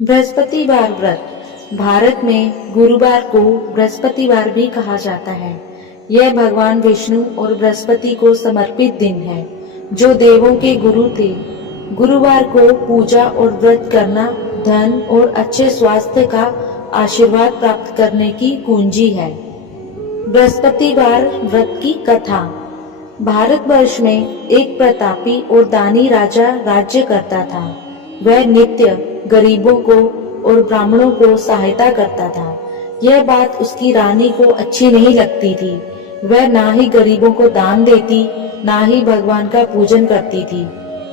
बृहस्पतिवार व्रत। भारत में गुरुवार को बृहस्पतिवार भी कहा जाता है। यह भगवान विष्णु और बृहस्पति को समर्पित दिन है, जो देवों के गुरु थे। गुरुवार को पूजा और व्रत करना धन और अच्छे स्वास्थ्य का आशीर्वाद प्राप्त करने की कुंजी है। बृहस्पतिवार व्रत की कथा। भारतवर्ष में एक प्रतापी और दानी राजा राज्य करता था। वह नित्य गरीबों को और ब्राह्मणों को सहायता करता था। यह बात उसकी रानी को अच्छी नहीं लगती थी। वह ना ही गरीबों को दान देती, ना ही भगवान का पूजन करती थी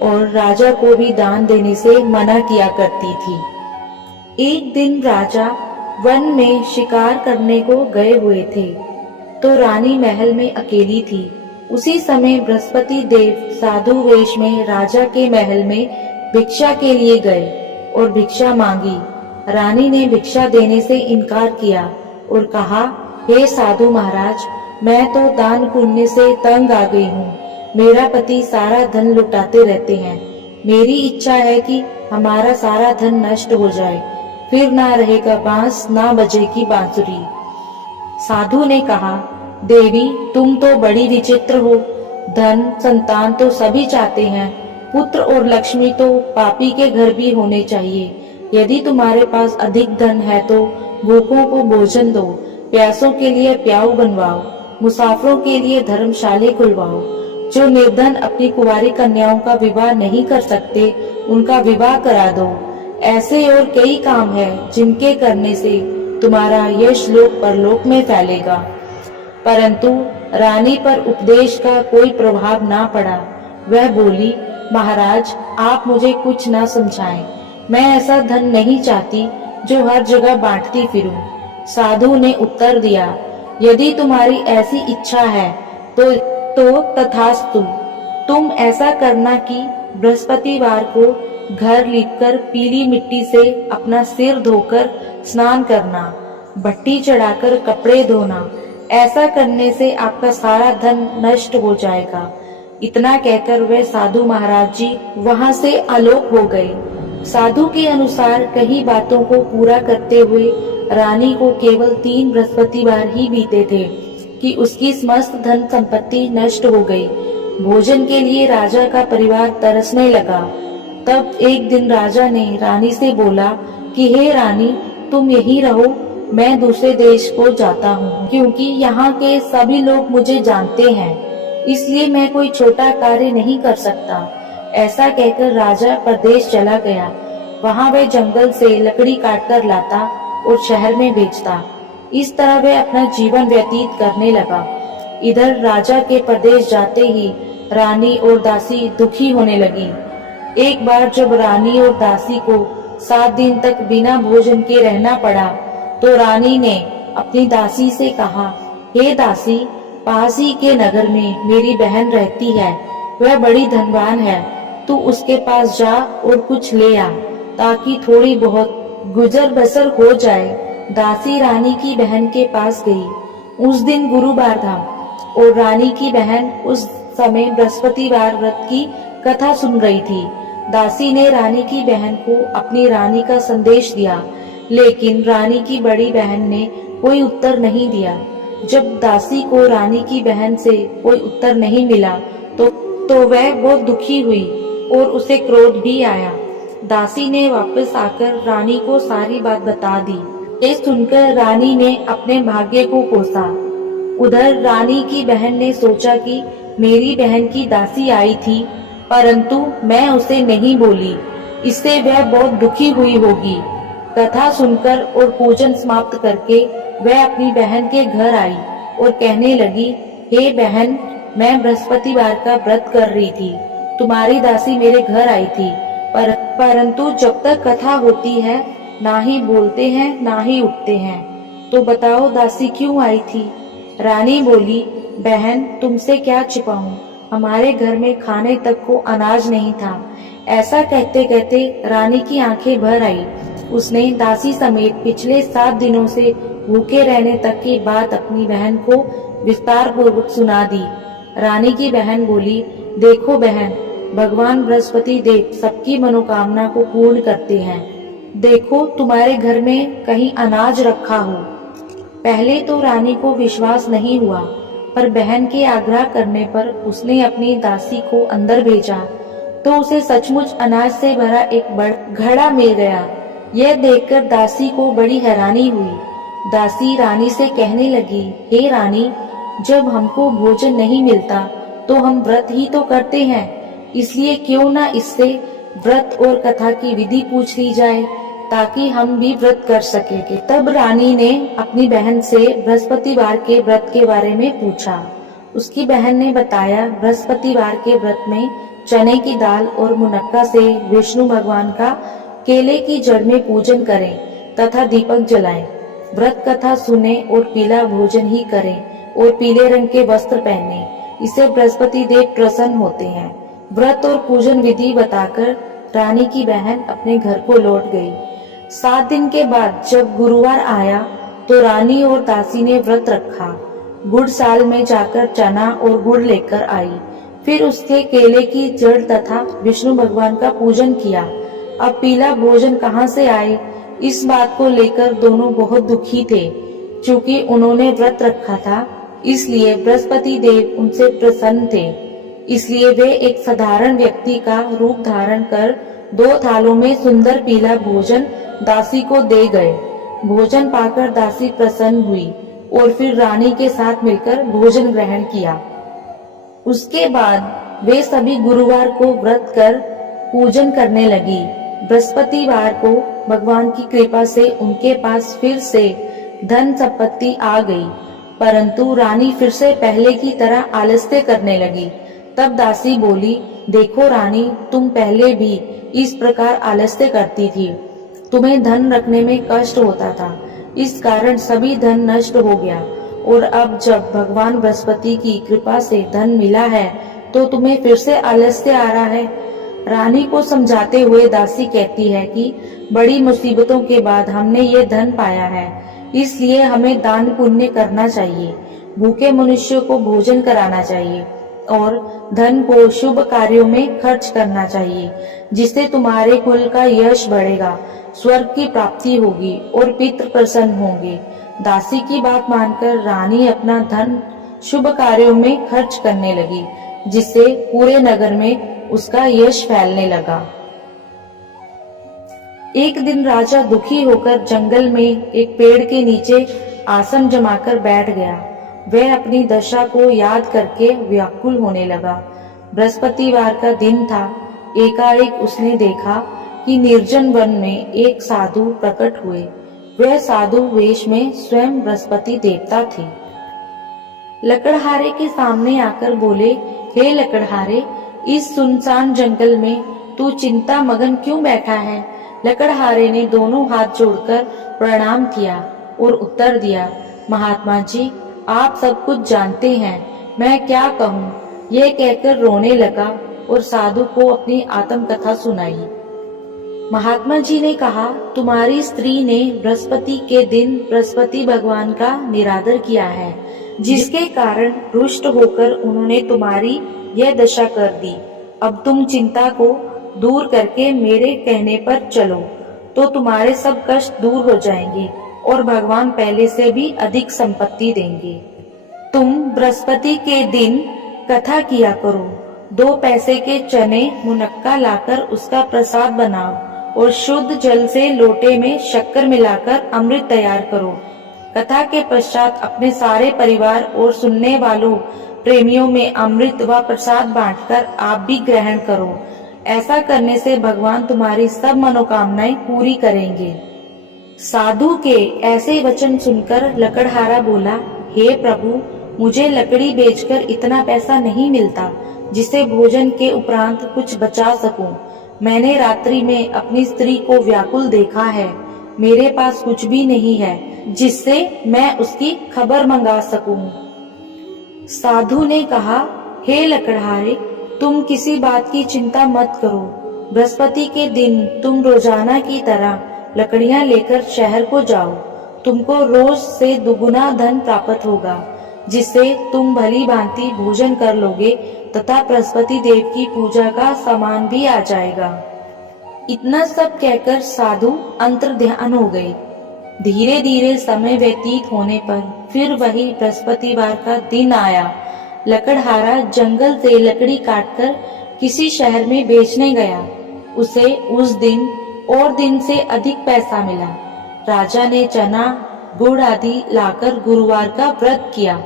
और राजा को भी दान देने से मना किया करती थी। एक दिन राजा वन में शिकार करने को गए हुए थे, तो रानी महल में अकेली थी। उसी समय बृहस्पति देव साधु वेश में राजा के महल में भिक्षा के लिए गए और भिक्षा मांगी। रानी ने भिक्षा देने से इनकार किया और कहा, हे साधु महाराज, मैं तो दान पुण्य से तंग आ गई हूँ। मेरा पति सारा धन लुटाते रहते हैं। मेरी इच्छा है कि हमारा सारा धन नष्ट हो जाए, फिर ना रहेगा बांस, ना बजेगी बांसुरी। साधु ने कहा, देवी, तुम तो बड़ी विचित्र हो। धन संतान तो सभी चाहते हैं, पुत्र और लक्ष्मी तो पापी के घर भी होने चाहिए। यदि तुम्हारे पास अधिक धन है तो भूखों को भोजन दो, प्यासों के लिए प्याऊ बनवाओ, मुसाफिरों के लिए धर्मशाले खुलवाओ। जो निर्धन अपनी कुंवारी कन्याओं का विवाह नहीं कर सकते, उनका विवाह करा दो। ऐसे और कई काम हैं जिनके करने से तुम्हारा यश लोक परलोक में फैलेगा। परंतु रानी पर उपदेश का कोई प्रभाव ना पड़ा। वह बोली, महाराज, आप मुझे कुछ ना समझाएं। मैं ऐसा धन नहीं चाहती जो हर जगह बांटती फिरूं। साधु ने उत्तर दिया, यदि तुम्हारी ऐसी इच्छा है तो तथास्तु। तुम ऐसा करना कि बृहस्पतिवार को घर लीपकर पीली मिट्टी से अपना सिर धोकर स्नान करना, भट्टी चढ़ाकर कपड़े धोना। ऐसा करने से आपका सारा धन नष्ट हो जाएगा। इतना कहकर वे साधु महाराज जी वहां से आलोक हो गए। साधु के अनुसार कई बातों को पूरा करते हुए रानी को केवल 3 बृहस्पतिवार ही बीते थे कि उसकी समस्त धन संपत्ति नष्ट हो गई। भोजन के लिए राजा का परिवार तरसने लगा। तब एक दिन राजा ने रानी से बोला कि हे रानी, तुम यहीं रहो, मैं दूसरे देश को जाता हूँ, क्योंकि यहाँ के सभी लोग मुझे जानते हैं, इसलिए मैं कोई छोटा कार्य नहीं कर सकता। ऐसा कहकर राजा परदेश चला गया। वहाँ वह जंगल से लकड़ी काटकर लाता और शहर में बेचता। इस तरह वह अपना जीवन व्यतीत करने लगा। इधर राजा के परदेश जाते ही रानी और दासी दुखी होने लगी। एक बार जब रानी और दासी को 7 दिन तक बिना भोजन के रहना पड़ा, तो रानी ने अपनी दासी से कहा, हे दासी, पास ही के नगर में मेरी बहन रहती है, वह बड़ी धनवान है। तू उसके पास जा और कुछ ले आ, ताकि थोड़ी बहुत गुजर बसर हो जाए। दासी रानी की बहन के पास गई। उस दिन गुरुवार था और रानी की बहन उस समय बृहस्पतिवार व्रत की कथा सुन रही थी। दासी ने रानी की बहन को अपनी रानी का संदेश दिया, लेकिन रानी की बड़ी बहन ने कोई उत्तर नहीं दिया। जब दासी को रानी की बहन से कोई उत्तर नहीं मिला तो वह बहुत दुखी हुई और उसे क्रोध भी आया। दासी ने वापस आकर रानी को सारी बात बता दी। ये सुनकर रानी ने अपने भाग्य को कोसा। उधर रानी की बहन ने सोचा कि मेरी बहन की दासी आई थी, परंतु मैं उसे नहीं बोली, इससे वह बहुत दुखी हुई होगी। कथा सुनकर और पूजन समाप्त करके वह अपनी बहन के घर आई और कहने लगी, हे बहन, मैं बृहस्पतिवार का व्रत कर रही थी। तुम्हारी दासी मेरे घर आई थी, परंतु जब तक कथा होती है ना ही बोलते हैं ना ही उठते हैं। तो बताओ दासी क्यों आई थी? रानी बोली, बहन, तुमसे क्या छिपाऊं, हमारे घर में खाने तक को अनाज नहीं था। ऐसा कहते कहते रानी की आंखें भर आई। उसने दासी समेत पिछले 7 दिनों से भूखे रहने तक की बात अपनी बहन को विस्तार पूर्वक सुना दी। रानी की बहन बोली, देखो बहन, भगवान बृहस्पति देव सबकी मनोकामना को पूर्ण करते हैं। देखो तुम्हारे घर में कहीं अनाज रखा हो। पहले तो रानी को विश्वास नहीं हुआ, पर बहन के आग्रह करने पर उसने अपनी दासी को अंदर भेजा तो उसे सचमुच अनाज से भरा एक बड़ा घड़ा मिल गया। यह देखकर दासी को बड़ी हैरानी हुई। दासी रानी से कहने लगी, हे रानी, जब हमको भोजन नहीं मिलता तो हम व्रत ही तो करते हैं, इसलिए क्यों ना इससे व्रत और कथा की विधि पूछ ली जाए ताकि हम भी व्रत कर सके। तब रानी ने अपनी बहन से बृहस्पतिवार के व्रत के बारे में पूछा। उसकी बहन ने बताया, बृहस्पतिवार के व्रत में चने की दाल और मुनक्का से विष्णु भगवान का केले की जड़ में पूजन करें तथा दीपक जलाएं। व्रत कथा सुने और पीला भोजन ही करें और पीले रंग के वस्त्र पहने, इससे बृहस्पति देव प्रसन्न होते हैं। व्रत और पूजन विधि बताकर रानी की बहन अपने घर को लौट गई। 7 दिन के बाद जब गुरुवार आया तो रानी और दासी ने व्रत रखा। गुड़ साल में जाकर चना और गुड़ लेकर आई, फिर उसके केले की जड़ तथा विष्णु भगवान का पूजन किया। अब पीला भोजन कहाँ से आए, इस बात को लेकर दोनों बहुत दुखी थे। चूंकि उन्होंने व्रत रखा था, इसलिए बृहस्पति देव उनसे प्रसन्न थे। इसलिए वे एक साधारण व्यक्ति का रूप धारण कर 2 थालों में सुंदर पीला भोजन दासी को दे गए। भोजन पाकर दासी प्रसन्न हुई और फिर रानी के साथ मिलकर भोजन ग्रहण किया। उसके बाद वे सभी गुरुवार को व्रत कर पूजन करने लगी। बृहस्पतिवार को भगवान की कृपा से उनके पास फिर से धन संपत्ति आ गई, परंतु रानी फिर से पहले की तरह आलस्य करने लगी। तब दासी बोली, देखो रानी, तुम पहले भी इस प्रकार आलस्य करती थी। तुम्हें धन रखने में कष्ट होता था, इस कारण सभी धन नष्ट हो गया, और अब जब भगवान बृहस्पति की कृपा से धन मिला है तो तुम्हें फिर से आलस्य आ रहा है। रानी को समझाते हुए दासी कहती है कि बड़ी मुसीबतों के बाद हमने ये धन पाया है, इसलिए हमें दान पुण्य करना चाहिए, भूखे मनुष्यों को भोजन कराना चाहिए और धन को शुभ कार्यों में खर्च करना चाहिए, जिससे तुम्हारे कुल का यश बढ़ेगा, स्वर्ग की प्राप्ति होगी और पितृ प्रसन्न होंगे। दासी की बात मानकर रानी अपना धन शुभ कार्यों में खर्च करने लगी, जिससे पूरे नगर में उसका यश फैलने लगा। एक दिन राजा दुखी होकर जंगल में एक पेड़ के नीचे आसन जमाकर बैठ गया। वह अपनी दशा को याद करके व्याकुल होने लगा। बृहस्पतिवार का दिन था। एकाएक उसने देखा कि निर्जन वन में एक साधु प्रकट हुए। वह साधु वेश में स्वयं बृहस्पति देवता थे। लकड़हारे के सामने आकर बोले, हे लकड़हारे, इस सुनसान जंगल में तू चिंता मगन क्यों बैठा है? लकड़हारे ने दोनों हाथ जोड़कर प्रणाम किया और उत्तर दिया, महात्मा जी, आप सब कुछ जानते हैं, मैं क्या कहूँ। यह कहकर रोने लगा और साधु को अपनी आत्मकथा सुनाई। महात्मा जी ने कहा, तुम्हारी स्त्री ने बृहस्पति के दिन बृहस्पति भगवान का निरादर किया है, जिसके कारण रुष्ट होकर उन्होंने तुम्हारी यह दशा कर दी। अब तुम चिंता को दूर करके मेरे कहने पर चलो तो तुम्हारे सब कष्ट दूर हो जाएंगे और भगवान पहले से भी अधिक संपत्ति देंगे। तुम बृहस्पति के दिन कथा किया करो। 2 पैसे के चने मुनक्का लाकर उसका प्रसाद बनाओ और शुद्ध जल से लोटे में शक्कर मिलाकर अमृत तैयार करो। कथा के पश्चात अपने सारे परिवार और सुनने वालों प्रेमियों में अमृत व प्रसाद बांटकर आप भी ग्रहण करो। ऐसा करने से भगवान तुम्हारी सब मनोकामनाएं पूरी करेंगे। साधु के ऐसे वचन सुनकर लकड़हारा बोला, हे प्रभु, मुझे लकड़ी बेचकर इतना पैसा नहीं मिलता जिससे भोजन के उपरांत कुछ बचा सकूं। मैंने रात्रि में अपनी स्त्री को व्याकुल देखा है। मेरे पास कुछ भी नहीं है जिससे मैं उसकी खबर मंगा सकूं। साधु ने कहा, हे लकड़हारे, तुम किसी बात की चिंता मत करो। बृहस्पति के दिन तुम रोजाना की तरह लकड़ियां लेकर शहर को जाओ। तुमको रोज से दुगुना धन प्राप्त होगा, जिससे तुम भली भांति भोजन कर लोगे तथा बृहस्पति देव की पूजा का सामान भी आ जाएगा। इतना सब कहकर साधु अंतर्ध्यान हो गए। धीरे धीरे समय व्यतीत होने पर फिर वही बृहस्पतिवार का दिन आया। लकड़हारा जंगल से लकड़ी काटकर किसी शहर में बेचने गया। उसे उस दिन और दिन से अधिक पैसा मिला। राजा ने चना गुड़ आदि लाकर गुरुवार का व्रत किया।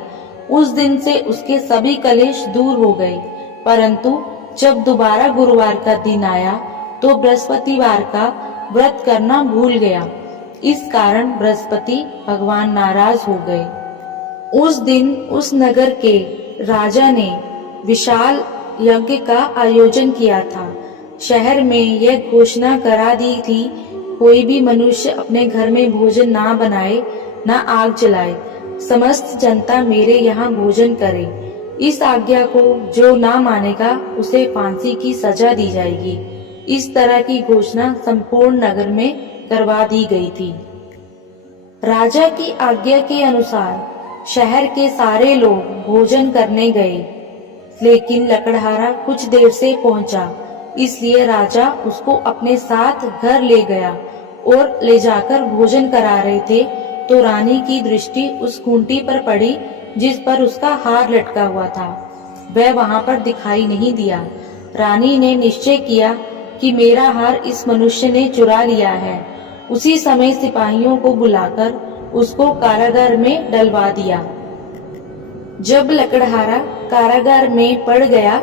उस दिन से उसके सभी कलेश दूर हो गए। परंतु जब दोबारा गुरुवार का दिन आया तो बृहस्पतिवार का व्रत करना भूल गया। इस कारण बृहस्पति भगवान नाराज हो गए। उस दिन उस नगर के राजा ने विशाल यज्ञ का आयोजन किया था। शहर में यह घोषणा करा दी थी, कोई भी मनुष्य अपने घर में भोजन ना बनाए, ना आग जलाए। समस्त जनता मेरे यहाँ भोजन करे। इस आज्ञा को जो ना मानेगा उसे फांसी की सजा दी जाएगी। इस तरह की घोषणा संपूर्ण नगर में करवा दी गई थी। राजा की आज्ञा के अनुसार शहर के सारे लोग भोजन करने गए, लेकिन लकड़हारा कुछ देर से पहुंचा, इसलिए राजा उसको अपने साथ घर ले गया और ले जाकर भोजन करा रहे थे तो रानी की दृष्टि उस खूंटी पर पड़ी जिस पर उसका हार लटका हुआ था। वह वहां पर दिखाई नहीं दिया। रानी ने निश्चय किया कि मेरा हार इस मनुष्य ने चुरा लिया है। उसी समय सिपाहियों को बुलाकर उसको कारागार में डलवा दिया। जब लकड़हारा कारागार में पड़ गया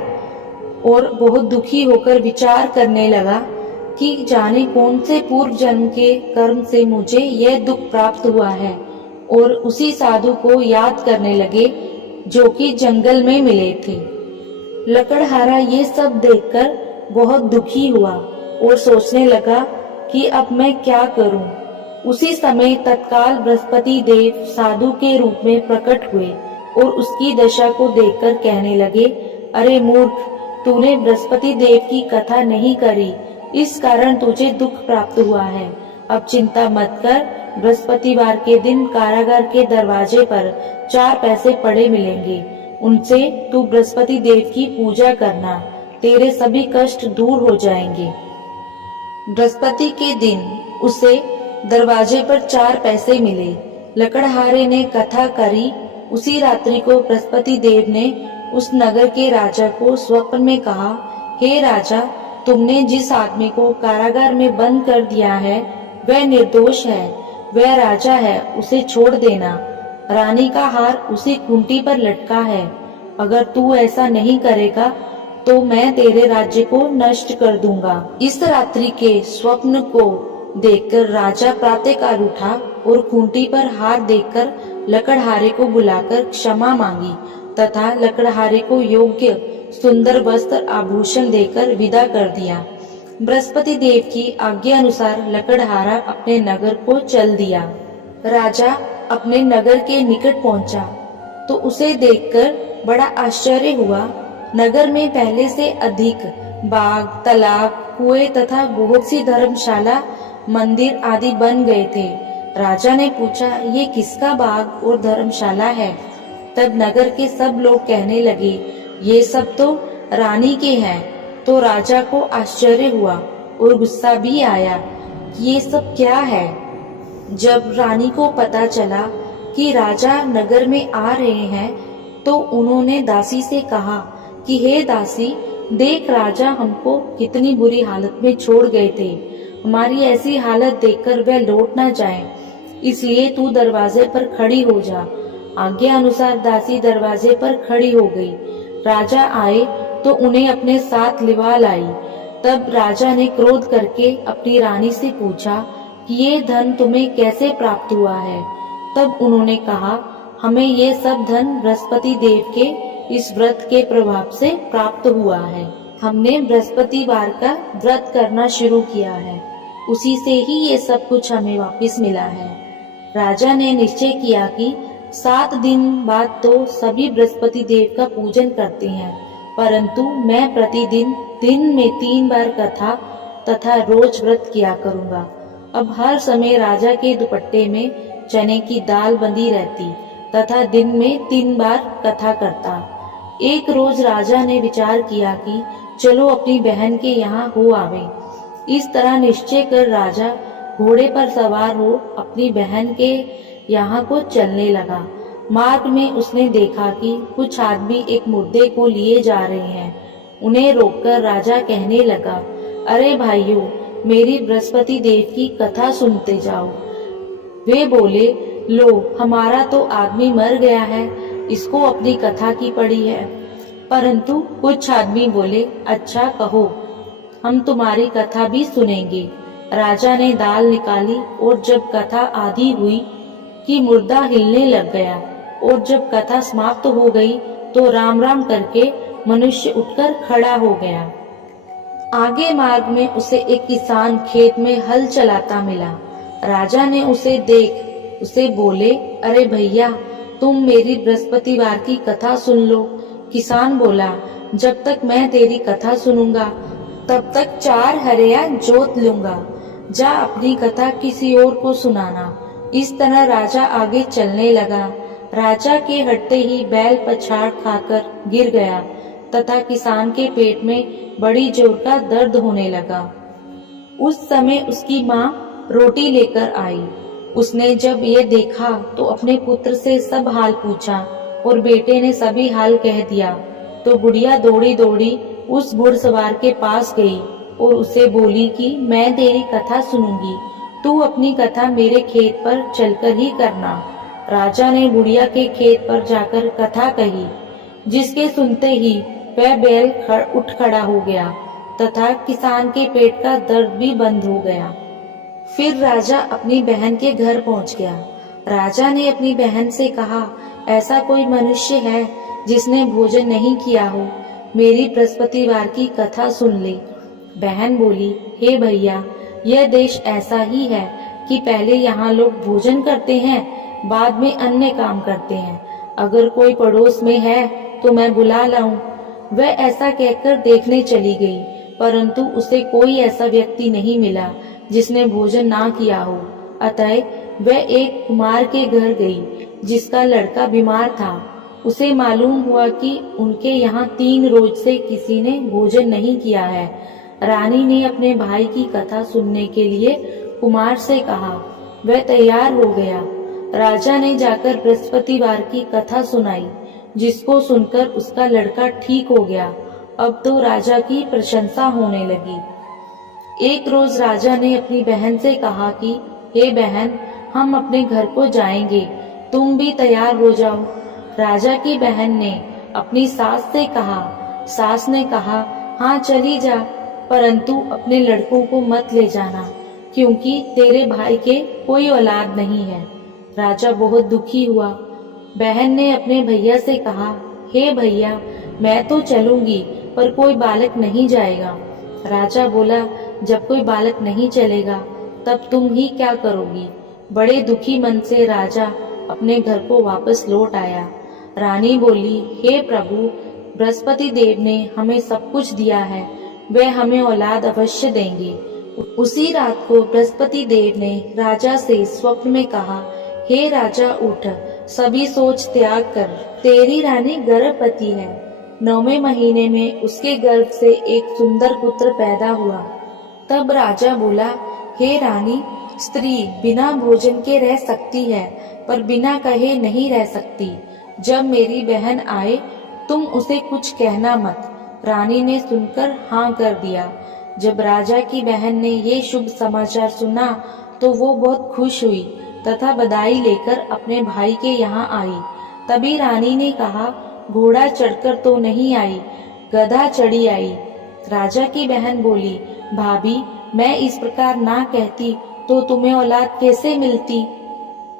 और बहुत दुखी होकर विचार करने लगा कि जाने कौन से पूर्व जन्म के कर्म से मुझे यह दुख प्राप्त हुआ है, और उसी साधु को याद करने लगे जो कि जंगल में मिले थे। लकड़हारा ये सब देखकर बहुत दुखी हुआ और सोचने लगा कि अब मैं क्या करूं। उसी समय तत्काल बृहस्पति देव साधु के रूप में प्रकट हुए और उसकी दशा को देखकर कहने लगे, अरे मूर्ख, तूने बृहस्पति देव की कथा नहीं करी, इस कारण तुझे दुख प्राप्त हुआ है। अब चिंता मत कर, बृहस्पतिवार के दिन कारागार के दरवाजे पर 4 पैसे पड़े मिलेंगे, उनसे तू बृहस्पति देव की पूजा करना, तेरे सभी कष्ट दूर हो जाएंगे। बृहस्पति के दिन उसे दरवाजे पर 4 पैसे मिले। लकड़हारे ने कथा करी। उसी रात्रि को बृहस्पति देव ने उस नगर के राजा को स्वप्न में कहा, हे राजा, तुमने जिस आदमी को कारागार में बंद कर दिया है वह निर्दोष है, वह राजा है, उसे छोड़ देना। रानी का हार उसी खूंटी पर लटका है। अगर तू ऐसा नहीं करेगा तो मैं तेरे राज्य को नष्ट कर दूंगा। इस रात्रि के स्वप्न को देखकर राजा प्रातःकाल उठा और खूंटी पर हार देखकर लकड़हारे को बुलाकर क्षमा मांगी तथा लकड़हारे को योग्य सुंदर वस्त्र आभूषण देकर विदा कर दिया। बृहस्पति देव की आज्ञा अनुसार लकड़हारा अपने नगर को चल दिया। राजा अपने नगर के निकट पहुंचा तो उसे देखकर बड़ा आश्चर्य हुआ। नगर में पहले से अधिक बाग, तालाब, कुएं तथा बहुत सी धर्मशाला, मंदिर आदि बन गए थे। राजा ने पूछा, ये किसका बाग और धर्मशाला है? तब नगर के सब लोग कहने लगे, ये सब तो रानी के हैं। तो राजा को आश्चर्य हुआ और गुस्सा भी आया कि ये सब क्या है। जब रानी को पता चला कि राजा नगर में आ रहे हैं तो उन्होंने दासी से कहा कि हे दासी, देख राजा हमको कितनी बुरी हालत में छोड़ गए थे। हमारी ऐसी हालत देखकर वह लौट ना जाए, इसलिए तू दरवाजे पर खड़ी हो जा। आज्ञा अनुसार दासी दरवाजे पर खड़ी हो गई। राजा आए तो उन्हें अपने साथ लिवा लाई। तब राजा ने क्रोध करके अपनी रानी से पूछा कि ये धन तुम्हें कैसे प्राप्त हुआ है? तब उन्होंने कहा, हमें ये सब धन बृहस्पति देव के इस व्रत के प्रभाव से प्राप्त हुआ है। हमने बृहस्पतिवार का व्रत करना शुरू किया है, उसी से ही ये सब कुछ हमें वापस मिला है। राजा ने निश्चय किया कि 7 दिन बाद तो सभी बृहस्पति देव का पूजन करते हैं, परंतु मैं प्रतिदिन दिन में 3 बार कथा तथा रोज व्रत किया करूंगा। अब हर समय राजा के दुपट्टे में चने की दाल बंधी रहती तथा दिन में 3 बार कथा करता। एक रोज राजा ने विचार किया कि चलो अपनी बहन के यहाँ हो आवे। इस तरह निश्चय कर राजा घोड़े पर सवार हो अपनी बहन के यहाँ को चलने लगा। मार्ग में उसने देखा कि कुछ आदमी एक मुर्दे को लिए जा रहे हैं। उन्हें रोककर राजा कहने लगा, अरे भाइयों, मेरी बृहस्पति देव की कथा सुनते जाओ। वे बोले, लो, हमारा तो आदमी मर गया है, इसको अपनी कथा की पड़ी है। परंतु कुछ आदमी बोले, अच्छा कहो, हम तुम्हारी कथा भी सुनेंगे। राजा ने दाल निकाली और जब कथा आधी हुई कि मुर्दा हिलने लग गया, और जब कथा समाप्त हो गई तो राम राम करके मनुष्य उठकर खड़ा हो गया। आगे मार्ग में उसे एक किसान खेत में हल चलाता मिला। राजा ने उसे देख उसे बोले, अरे भैया, तुम मेरी बृहस्पतिवार की कथा सुन लो। किसान बोला, जब तक मैं तेरी कथा सुनूंगा तब तक 4 हरिया जोत लूंगा। जा अपनी कथा किसी और को सुनाना। इस तरह राजा आगे चलने लगा। राजा के हटते ही बैल पछाड़ खाकर गिर गया तथा किसान के पेट में बड़ी जोर का दर्द होने लगा। उस समय उसकी माँ रोटी लेकर आई। उसने जब ये देखा तो अपने पुत्र से सब हाल पूछा और बेटे ने सभी हाल कह दिया। तो बुढ़िया दौड़ी दौड़ी उस घुड़सवार के पास गई और उसे बोली कि मैं तेरी कथा सुनूंगी, तू अपनी कथा मेरे खेत पर चलकर ही करना। राजा ने बुढ़िया के खेत पर जाकर कथा कही, जिसके सुनते ही वह बैल उठ खड़ा हो गया तथा किसान के पेट का दर्द भी बंद हो गया। फिर राजा अपनी बहन के घर पहुंच गया। राजा ने अपनी बहन से कहा, ऐसा कोई मनुष्य है जिसने भोजन नहीं किया हो, मेरी बृहस्पतिवार की कथा सुन ले। बहन बोली, हे भैया, यह देश ऐसा ही है कि पहले यहाँ लोग भोजन करते हैं, बाद में अन्य काम करते हैं। अगर कोई पड़ोस में है तो मैं बुला लाऊं। वह ऐसा कहकर देखने चली गई, परंतु उसे कोई ऐसा व्यक्ति नहीं मिला जिसने भोजन ना किया हो। अतः वह एक कुमार के घर गई जिसका लड़का बीमार था। उसे मालूम हुआ कि उनके यहाँ 3 रोज से किसी ने भोजन नहीं किया है। रानी ने अपने भाई की कथा सुनने के लिए कुमार से कहा। वह तैयार हो गया। राजा ने जाकर बृहस्पतिवार की कथा सुनाई, जिसको सुनकर उसका लड़का ठीक हो गया। अब तो राजा की प्रशंसा होने लगी। एक रोज राजा ने अपनी बहन से कहा कि हे बहन, हम अपने घर को जाएंगे, तुम भी तैयार हो जाओ। राजा की बहन ने अपनी सास से कहा। सास ने कहा, हाँ चली जा, परंतु अपने लड़कों को मत ले जाना, क्योंकि तेरे भाई के कोई औलाद नहीं है। राजा बहुत दुखी हुआ। बहन ने अपने भैया से कहा, हे भैया, मैं तो चलूंगी, पर कोई बालक नहीं जाएगा। राजा बोला, जब कोई बालक नहीं चलेगा तब तुम ही क्या करोगी। बड़े दुखी मन से राजा अपने घर को वापस लौट आया। रानी बोली, हे प्रभु, बृहस्पति देव ने हमें सब कुछ दिया है, वे हमें औलाद अवश्य देंगे। उसी रात को बृहस्पति देव ने राजा से स्वप्न में कहा, हे राजा, उठ, सभी सोच त्याग कर, तेरी रानी गर्भवती है। 9वें महीने में उसके गर्भ से एक सुंदर पुत्र पैदा हुआ। तब राजा बोला, हे रानी, स्त्री बिना भोजन के रह सकती है, पर बिना कहे नहीं रह सकती। जब मेरी बहन आए तुम उसे कुछ कहना मत। रानी ने सुनकर हाँ कर दिया। जब राजा की बहन ने ये शुभ समाचार सुना तो वो बहुत खुश हुई तथा बधाई लेकर अपने भाई के यहाँ आई। तभी रानी ने कहा, घोड़ा चढ़कर तो नहीं आई, गधा चढ़ी आई। राजा की बहन बोली, भाभी, मैं इस प्रकार ना कहती तो तुम्हें औलाद कैसे मिलती।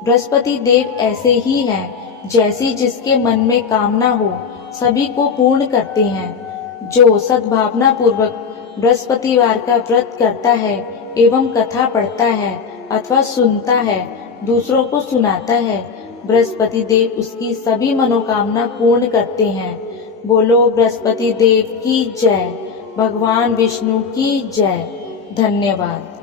बृहस्पति देव ऐसे ही हैं, जैसी जिसके मन में कामना हो सभी को पूर्ण करते हैं। जो सद्भावना पूर्वक बृहस्पतिवार का व्रत करता है एवं कथा पढ़ता है अथवा सुनता है, दूसरों को सुनाता है, बृहस्पति देव उसकी सभी मनोकामना पूर्ण करते हैं। बोलो बृहस्पति देव की जय। भगवान विष्णु की जय। धन्यवाद।